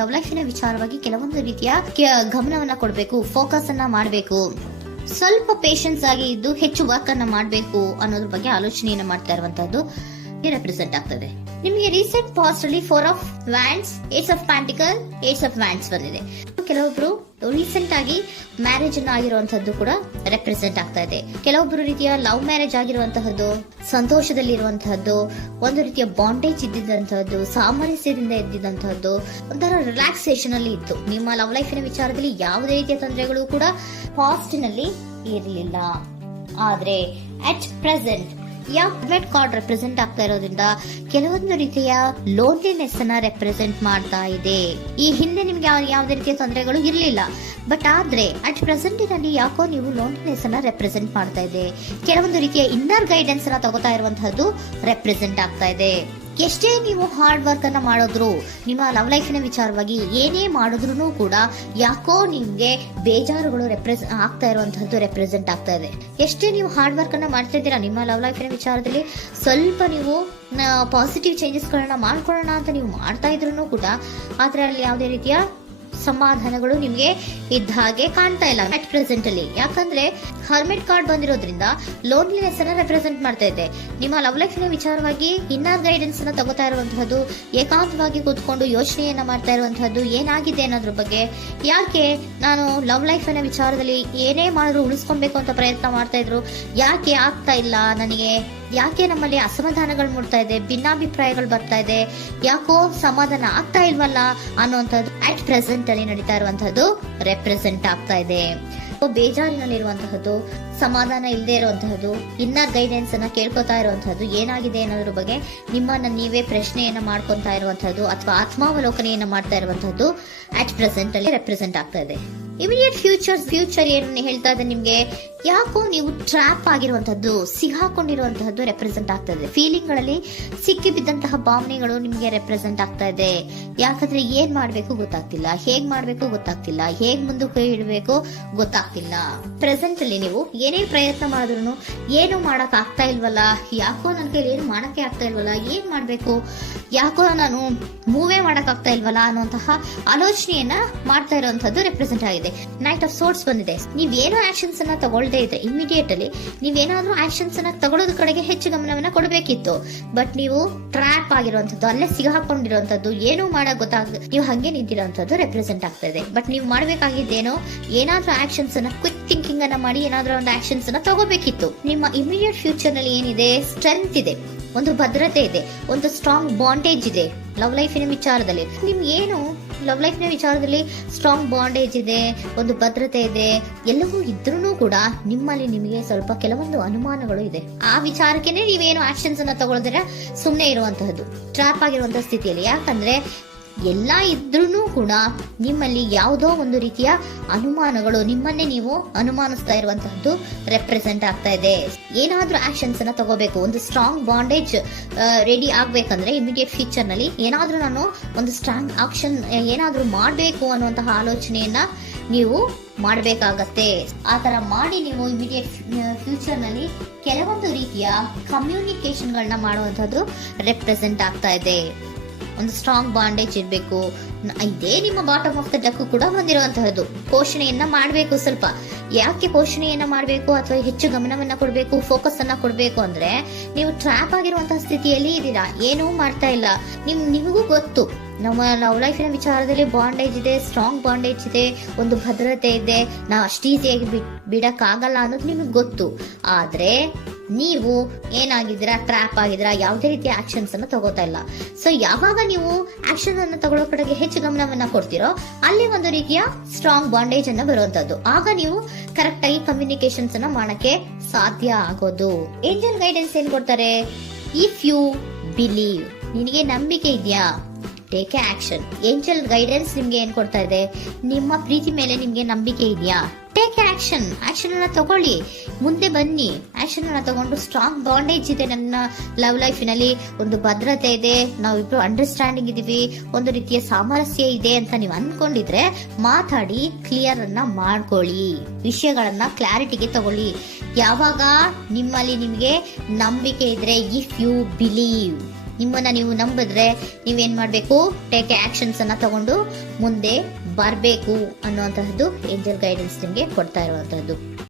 Love ಲೈಫಿನ ವಿಚಾರವಾಗಿ ಕೆಲವೊಂದು ರೀತಿಯ ಗಮನವನ್ನ ಕೊಡಬೇಕು, ಫೋಕಸ್ ಅನ್ನ ಮಾಡಬೇಕು, ಸ್ವಲ್ಪ ಪೇಷನ್ಸ್ ಆಗಿ ಇದ್ದು ಹೆಚ್ಚು ವರ್ಕ್ ಅನ್ನ ಮಾಡಬೇಕು ಅನ್ನೋದ್ರ ಬಗ್ಗೆ ಆಲೋಚನೆಯನ್ನ ಮಾಡ್ತಾ ಇರುವಂತದ್ದು ರೆಪ್ರೆಸೆಂಟ್ ಆಗ್ತದೆ. ನಿಮಗೆ ರೀಸೆಂಟ್ ಪಾಸ್ಟ್ ಅಲ್ಲಿ 4 of wands, ace of pentacles, ace of wands ಬಂದಿದೆ. ಕೆಲವೊಬ್ರು ರೀಸೆಂಟ್ ಆಗಿ ಮ್ಯಾರೇಜ್ ಅನ್ನ ಆಗಿರುವಂತದ್ದು ಕೂಡ ರೆಪ್ರೆಸೆಂಟ್ ಆಗ್ತಾ ಇದೆ. ಕೆಲವೊಬ್ರು ರೀತಿಯ ಲವ್ ಮ್ಯಾರೇಜ್ ಆಗಿರುವಂತಹದ್ದು, ಸಂತೋಷದಲ್ಲಿರುವಂತಹದ್ದು, ಒಂದು ರೀತಿಯ ಬಾಂಡೇಜ್ ಇದ್ದಿದ್ದಂತಹದ್ದು, ಸಾಮರಸ್ಯದಿಂದ ಇದ್ದಿದ್ದಂತಹದ್ದು, ಒಂಥರ ರಿಲ್ಯಾಕ್ಸೇಷನ್ ಅಲ್ಲಿ ಇತ್ತು. ನಿಮ್ಮ ಲವ್ ಲೈಫಿನ ವಿಚಾರದಲ್ಲಿ ಯಾವುದೇ ರೀತಿಯ ತೊಂದರೆಗಳು ಕೂಡ ಪಾಸ್ಟ್ ನಲ್ಲಿ ಇರಲಿಲ್ಲ. ಆದ್ರೆ ಅಟ್ ಪ್ರೆಸೆಂಟ್ ಯಾವ್ದು ಕಾರ್ಡ್ ರೆಪ್ರೆಸೆಂಟ್ ಆಗ್ತಾ ಇರೋದ್ರಿಂದ ಕೆಲವೊಂದು ರೀತಿಯ ಲೋನ್ಲಿನೆಸ್ ಅನ್ನ ರೆಪ್ರೆಸೆಂಟ್ ಮಾಡ್ತಾ ಇದೆ. ಈ ಹಿಂದೆ ನಿಮ್ಗೆ ಯಾವುದೇ ರೀತಿಯ ತೊಂದರೆಗಳು ಇರಲಿಲ್ಲ, ಬಟ್ ಆದ್ರೆ ಅಟ್ ಪ್ರೆಸೆಂಟ್ ನಲ್ಲಿ ಯಾಕೋ ನೀವು ಲೋನ್ಲಿನೆಸ್ ಅನ್ನ ರೆಪ್ರೆಸೆಂಟ್ ಮಾಡ್ತಾ ಇದೆ. ಕೆಲವೊಂದು ರೀತಿಯ ಇನ್ನರ್ ಗೈಡೆನ್ಸ್ ಅನ್ನ ತಗೋತಾ ಇರುವಂತಹದ್ದು ರೆಪ್ರೆಸೆಂಟ್ ಆಗ್ತಾ ಇದೆ. ಎಷ್ಟೇ ನೀವು ಹಾರ್ಡ್ ವರ್ಕ್ ಅನ್ನ ಮಾಡಿದ್ರು, ನಿಮ್ಮ ಲವ್ ಲೈಫಿನ ವಿಚಾರವಾಗಿ ಏನೇ ಮಾಡಿದ್ರು ಕೂಡ ಯಾಕೋ ನಿಮ್ಗೆ ಬೇಜಾರುಗಳು ಆಗ್ತಾ ಇರುವಂತಹದ್ದು ರೆಪ್ರೆಸೆಂಟ್ ಆಗ್ತಾ ಇದೆ. ಎಷ್ಟೇ ನೀವು ಹಾರ್ಡ್ ವರ್ಕ್ ಅನ್ನ ಮಾಡ್ತಾ ಇದ್ದೀರಾ ನಿಮ್ಮ ಲವ್ ಲೈಫಿನ ವಿಚಾರದಲ್ಲಿ, ಸ್ವಲ್ಪ ನೀವು ಪಾಸಿಟಿವ್ ಚೇಂಜಸ್ ಗಳನ್ನ ಮಾಡ್ಕೊಳ್ಳೋಣ ಅಂತ ನೀವು ಮಾಡ್ತಾ ಇದ್ರು ಕೂಡ ಅದರಲ್ಲಿ ಯಾವುದೇ ರೀತಿಯ ಸಮಾಧಾನಗಳು ನಿಮ್ಗೆ ಇದ್ದ ಹಾಗೆ ಕಾಣ್ತಾ ಇಲ್ಲ ಅಟ್ ಪ್ರೆಸೆಂಟ್ ಅಲ್ಲಿ. ಯಾಕಂದ್ರೆ ಹರ್ಮಿಟ್ ಕಾರ್ಡ್ ಬಂದಿರೋದ್ರಿಂದ ಲೋನ್ಲಿನೆಸ್ ಅನ್ನ ರೆಪ್ರೆಸೆಂಟ್ ಮಾಡ್ತಾ ಇದೆ. ನಿಮ್ಮ ಲವ್ ಲೈಫಿನ ವಿಚಾರವಾಗಿ ಇನ್ನರ್ ಗೈಡೆನ್ಸ್ ಅನ್ನ ತಗೋತಾ ಇರುವಂತಹದ್ದು, ಏಕಾಂತವಾಗಿ ಕೂತ್ಕೊಂಡು ಯೋಚನೆಯನ್ನ ಮಾಡ್ತಾ ಇರುವಂತಹದ್ದು, ಏನಾಗಿದೆ ಅನ್ನೋದ್ರ ಬಗ್ಗೆ, ಯಾಕೆ ನಾನು ಲವ್ ಲೈಫಿನ ವಿಚಾರದಲ್ಲಿ ಏನೇ ಮಾಡಿದ್ರು ಉಳಿಸ್ಕೊಬೇಕು ಅಂತ ಪ್ರಯತ್ನ ಮಾಡ್ತಾ ಇದ್ರು, ಯಾಕೆ ಆಗ್ತಾ ಇಲ್ಲ ನನಗೆ, ಯಾಕೆ ನಮ್ಮಲ್ಲಿ ಅಸಮಾಧಾನಗಳು ಮೂಡ್ತಾ ಇದೆ, ಭಿನ್ನಾಭಿಪ್ರಾಯಗಳು ಬರ್ತಾ ಇದೆ, ಯಾಕೋ ಸಮಾಧಾನ ಆಗ್ತಾ ಇಲ್ವಲ್ಲ ಅನ್ನುವಂಥದ್ದು ಅಟ್ ಪ್ರೆಸೆಂಟ್ ಅಲ್ಲಿ ನಡೀತಾ ಇರುವಂತಹದ್ದು ರೆಪ್ರೆಸೆಂಟ್ ಆಗ್ತಾ ಇದೆ. ಬೇಜಾರಿನಲ್ಲಿರುವಂತಹದ್ದು, ಸಮಾಧಾನ ಇಲ್ಲದೆ ಇರುವಂತಹದ್ದು, ಇನ್ನರ್ ಗೈಡೆನ್ಸ್ ಅನ್ನ ಕೇಳ್ಕೊತಾ ಇರುವಂತಹದ್ದು, ಏನಾಗಿದೆ ಅನ್ನೋದ್ರ ಬಗ್ಗೆ ನಿಮ್ಮನ್ನ ನೀವೇ ಪ್ರಶ್ನೆಯನ್ನ ಮಾಡ್ಕೊತಾ ಇರುವಂತಹದ್ದು ಅಥವಾ ಆತ್ಮಾವಲೋಕನೆಯನ್ನ ಮಾಡ್ತಾ ಇರುವಂತಹದ್ದು ಅಟ್ ಪ್ರೆಸೆಂಟ್ ಅಲ್ಲಿ ರೆಪ್ರೆಸೆಂಟ್ ಆಗ್ತಾ ಇದೆ. ಇಮಿಡಿಯೇಟ್ ಫ್ಯೂಚರ್ ಏನು ಹೇಳ್ತಾ ಇದೆ ನಿಮ್ಗೆ, ಯಾಕೋ ನೀವು ಟ್ರ್ಯಾಪ್ ಆಗಿರುವಂತಹದ್ದು, ಸಿಹಾಕೊಂಡಿರುವಂತಹದ್ದು ರೆಪ್ರೆಸೆಂಟ್ ಆಗ್ತಾ ಇದೆ. ಫೀಲಿಂಗ್ ಗಳಲ್ಲಿ ಸಿಕ್ಕಿ ಬಿದ್ದಂತಹ ಭಾವನೆಗಳು ನಿಮ್ಗೆ ರೆಪ್ರೆಸೆಂಟ್ ಆಗ್ತಾ ಇದೆ. ಯಾಕಂದ್ರೆ ಏನ್ ಮಾಡ್ಬೇಕು ಗೊತ್ತಾಗ್ತಿಲ್ಲ, ಹೇಗ್ ಮಾಡ್ಬೇಕು ಗೊತ್ತಾಗ್ತಿಲ್ಲ, ಹೇಗ್ ಮುಂದಕ್ಕೆ ಇಡಬೇಕು ಗೊತ್ತಾಗ್ತಿಲ್ಲ. ಪ್ರೆಸೆಂಟ್ ಅಲ್ಲಿ ನೀವು ಏನೇ ಪ್ರಯತ್ನ ಮಾಡಿದ್ರು ಏನು ಮಾಡಕ್ ಆಗ್ತಾ ಇಲ್ವಲ್ಲ, ಯಾಕೋ ನನ್ ಕೈಲಿ ಏನು ಮಾಡಕ್ಕೆ ಆಗ್ತಾ ಇಲ್ವಲ್ಲ, ಏನ್ ಮಾಡ್ಬೇಕು, ಯಾಕೋ ನಾನು ಮೂವೇ ಮಾಡಕ್ ಆಗ್ತಾ ಇಲ್ವಲ್ಲ ಅನ್ನುವಂತಹ ಆಲೋಚನೆಯನ್ನ ಮಾಡ್ತಾ ಇರುವಂತದ್ದು ರೆಪ್ರೆಸೆಂಟ್ ಆಗಿದೆ. ನೈಟ್ ಆಫ್ ಸೋರ್ಟ್ಸ್ ಬಂದಿದೆ. ನೀವೇನೋ ಆಕ್ಷನ್ಸ್ ಅನ್ನ ತಗೊಳ್ದೇ ಇದ್ರೆ ಇಮಿಡಿಯೇಟ್ ಅಲ್ಲಿ ನೀವೇನಾದ್ರೂ ಆಕ್ಷನ್ಸ್ ಅನ್ನ ತಗೊಳ್ಳೋದ್ರ ಕಡೆಗೆ ಹೆಚ್ಚು ಗಮನವನ್ನ ಕೊಡಬೇಕಿತ್ತು. ಬಟ್ ನೀವು ಟ್ರ್ಯಾಪ್ ಆಗಿರುವಂತದ್ದು, ಅಲ್ಲೇ ಸಿಗಾಕೊಂಡಿರುವಂತದ್ದು, ಏನು ಮಾಡಕ್ ಗೊತ್ತಾಗ ನೀವು ಹಂಗೆ ನಿಂತಿರುವಂತದ್ದು ರೆಪ್ರೆಸೆಂಟ್ ಆಗ್ತಾ ಇದೆ. ಬಟ್ ನೀವು ಮಾಡ್ಬೇಕಾಗಿದ್ದೇನೋ ಏನಾದ್ರೂ ಆಕ್ಷನ್ಸ್ ಅನ್ನ ಕ್ವಿಕ್ ಥಿಂಕಿಂಗ್ ಅನ್ನ ಮಾಡಿ ಏನಾದ್ರೂ ಒಂದು ಆಕ್ಷನ್ಸ್ ಅನ್ನ ತಗೋಬೇಕಿತ್ತು. ನಿಮ್ಮ ಇಮಿಡಿಯೇಟ್ ಫ್ಯೂಚರ್ ನಲ್ಲಿ ಏನಿದೆ, ಸ್ಟ್ರೆಂತ್ ಇದೆ, ಒಂದು ಭದ್ರತೆ ಇದೆ, ಒಂದು ಸ್ಟ್ರಾಂಗ್ ಬಾಂಡೇಜ್ ಇದೆ. ಲವ್ ಲೈಫಿನ ವಿಚಾರದಲ್ಲಿ ನಿಮ್ಗೆ ಏನು ಲವ್ ಲೈಫಿನ ವಿಚಾರದಲ್ಲಿ ಸ್ಟ್ರಾಂಗ್ ಬಾಂಡೇಜ್ ಇದೆ, ಒಂದು ಭದ್ರತೆ ಇದೆ, ಎಲ್ಲವೂ ಇದ್ರೂ ಕೂಡ ನಿಮ್ಮಲ್ಲಿ ನಿಮಗೆ ಸ್ವಲ್ಪ ಕೆಲವೊಂದು ಅನುಮಾನಗಳು ಇದೆ. ಆ ವಿಚಾರಕ್ಕೆನೆ ನೀವೇನು ಆಕ್ಷನ್ಸ್ ಅನ್ನ ತಗೊಳ್ಳೋದ್ರೆ ಸುಮ್ಮನೆ ಇರುವಂತಹದ್ದು, ಟ್ರ್ಯಾಪ್ ಆಗಿರುವಂತಹ ಸ್ಥಿತಿಯಲ್ಲಿ. ಯಾಕಂದ್ರೆ ಎಲ್ಲ ಇದ್ರೂ ಕೂಡ ನಿಮ್ಮಲ್ಲಿ ಯಾವುದೋ ಒಂದು ರೀತಿಯ ಅನುಮಾನಗಳು, ನಿಮ್ಮನ್ನೇ ನೀವು ಅನುಮಾನಿಸ್ತಾ ಇರುವಂತಹದ್ದು ರೆಪ್ರೆಸೆಂಟ್ ಆಗ್ತಾ ಇದೆ. ಏನಾದ್ರೂ ಆಕ್ಷನ್ಸ್ ಅನ್ನ ತಗೋಬೇಕು, ಒಂದು ಸ್ಟ್ರಾಂಗ್ ಬಾಂಡೇಜ್ ರೆಡಿ ಆಗ್ಬೇಕಂದ್ರೆ ಇಮಿಡಿಯೇಟ್ ಫ್ಯೂಚರ್ ನಲ್ಲಿ ಏನಾದ್ರೂ ನಾನು ಒಂದು ಸ್ಟ್ರಾಂಗ್ ಆಕ್ಷನ್ ಏನಾದ್ರೂ ಮಾಡಬೇಕು ಅನ್ನುವಂತಹ ಆಲೋಚನೆಯನ್ನ ನೀವು ಮಾಡಬೇಕಾಗತ್ತೆ. ಆತರ ಮಾಡಿ ನೀವು ಇಮಿಡಿಯೇಟ್ ಫ್ಯೂಚರ್ ನಲ್ಲಿ ಕೆಲವೊಂದು ರೀತಿಯ ಕಮ್ಯುನಿಕೇಶನ್ ಗಳನ್ನ ಮಾಡುವಂತದ್ದು ರೆಪ್ರೆಸೆಂಟ್ ಆಗ್ತಾ ಇದೆ. ಒಂದು ಸ್ಟ್ರಾಂಗ್ ಬಾಂಡೇಜ್ ಇರಬೇಕು. ಇದೇ ನಿಮ್ಮ ಬಾಟಮ್ ಆಫ್ ದ ಡಕ್ ಕೂಡ ಹೊಂದಿರುವಂತಹದ್ದು. ಪೋಷಣೆಯನ್ನ ಮಾಡಬೇಕು. ಸ್ವಲ್ಪ ಯಾಕೆ ಪೋಷಣೆಯನ್ನ ಮಾಡಬೇಕು ಅಥವಾ ಹೆಚ್ಚು ಗಮನವನ್ನ ಕೊಡಬೇಕು, ಫೋಕಸ್ ಅನ್ನ ಕೊಡಬೇಕು ಅಂದ್ರೆ, ನೀವು ಟ್ರ್ಯಾಪ್ ಆಗಿರುವಂತಹ ಸ್ಥಿತಿಯಲ್ಲಿ ಇದ್ದೀರಾ, ಏನೂ ಮಾಡ್ತಾ ಇಲ್ಲ. ನಿಮಗೂ ಗೊತ್ತು ನಮ್ಮ ಲವ್ ಲೈಫಿನ ವಿಚಾರದಲ್ಲಿ ಬಾಂಡೇಜ್ ಇದೆ, ಸ್ಟ್ರಾಂಗ್ ಬಾಂಡೇಜ್ ಇದೆ, ಒಂದು ಭದ್ರತೆ ಇದೆ, ನಾವು ಅಷ್ಟು ಈಸಿಯಾಗಿ ಬಿಡಕ್ ಆಗಲ್ಲ ಅನ್ನೋದು ನಿಮಗೆ ಗೊತ್ತು. ಆದ್ರೆ ನೀವು ಏನಾಗಿದ್ದೀರಾ, ಟ್ರ್ಯಾಪ್ ಆಗಿದ್ದೀರಾ, ಯಾವುದೇ ರೀತಿಯ ಆಕ್ಷನ್ಸ್ ಅನ್ನ ತಗೋತಾ ಇಲ್ಲ. ಸೊ ಯಾವಾಗ ನೀವು ಆಕ್ಷನ್ ಅನ್ನು ತಗೊಳ್ಳೋ ಕಡೆಗೆ ಹೆಚ್ಚು ಗಮನವನ್ನ ಕೊಡ್ತೀರೋ ಅಲ್ಲಿ ಒಂದು ರೀತಿಯ ಸ್ಟ್ರಾಂಗ್ ಬಾಂಡೇಜ್ ಅನ್ನ ಬರುವಂತದ್ದು. ಆಗ ನೀವು ಕರೆಕ್ಟ್ ಆಗಿ ಕಮ್ಯುನಿಕೇಶನ್ಸ್ ಅನ್ನ ಮಾಡಕ್ಕೆ ಸಾಧ್ಯ ಆಗೋದು. ಏಂಜಲ್ ಗೈಡೆನ್ಸ್ ಏನ್ ಕೊಡ್ತಾರೆ, ಇಫ್ ಯು ಬಿಲೀವ್, ನಿನಗೆ ನಂಬಿಕೆ ಇದೆಯಾ, ಟೇಕ್ ಆಕ್ಷನ್. ಏಂಜಲ್ ಗೈಡೆನ್ಸ್ ನಿಮ್ಗೆ ಏನ್ ಕೊಡ್ತಾ ಇದೆ, ನಿಮ್ಮ ಪ್ರೀತಿ ಮೇಲೆ ನಿಮ್ಗೆ ನಂಬಿಕೆ ಇದೆಯಾ, ಟೇಕ್ ಆಕ್ಷನ್. ಆಕ್ಷನ್ ಅನ್ನ ತಗೊಳ್ಳಿ, ಮುಂದೆ ಬನ್ನಿ. ಆಕ್ಷನ್ ಅನ್ನ ತಗೊಂಡು ಸ್ಟ್ರಾಂಗ್ ಬಾಂಡೇಜ್ ಇದೆ ನನ್ನ ಲವ್ ಲೈಫಿನಲ್ಲಿ, ಒಂದು ಭದ್ರತೆ ಇದೆ, ನಾವಿಬ್ರು ಅಂಡರ್ಸ್ಟ್ಯಾಂಡಿಂಗ್ ಇದೀವಿ, ಒಂದು ರೀತಿಯ ಸಾಮರಸ್ಯ ಇದೆ ಅಂತ ನೀವು ಅನ್ಕೊಂಡಿದ್ರೆ ಮಾತಾಡಿ ಕ್ಲಿಯರ್ ಅನ್ನ ಮಾಡ್ಕೊಳ್ಳಿ, ವಿಷಯಗಳನ್ನ ಕ್ಲಾರಿಟಿಗೆ ತಗೊಳ್ಳಿ. ಯಾವಾಗ ನಿಮ್ಮಲ್ಲಿ ನಿಮ್ಗೆ ನಂಬಿಕೆ ಇದ್ರೆ, ಇಫ್ ಯು ಬಿಲೀವ್, ನಿಮ್ಮನ್ನ ನೀವು ನಂಬಿದ್ರೆ ನೀವೇನ್ ಮಾಡ್ಬೇಕು, ಟೇಕ್ ಆಕ್ಷನ್ಸ್ ಅನ್ನ ತಗೊಂಡು ಮುಂದೆ ಬರಬೇಕು ಅನ್ನುವಂತಹದ್ದು ಏಂಜಲ್ ಗೈಡೆನ್ಸ್ ನಿಮ್ಗೆ ಕೊಡ್ತಾ ಇರುವಂತಹದ್ದು.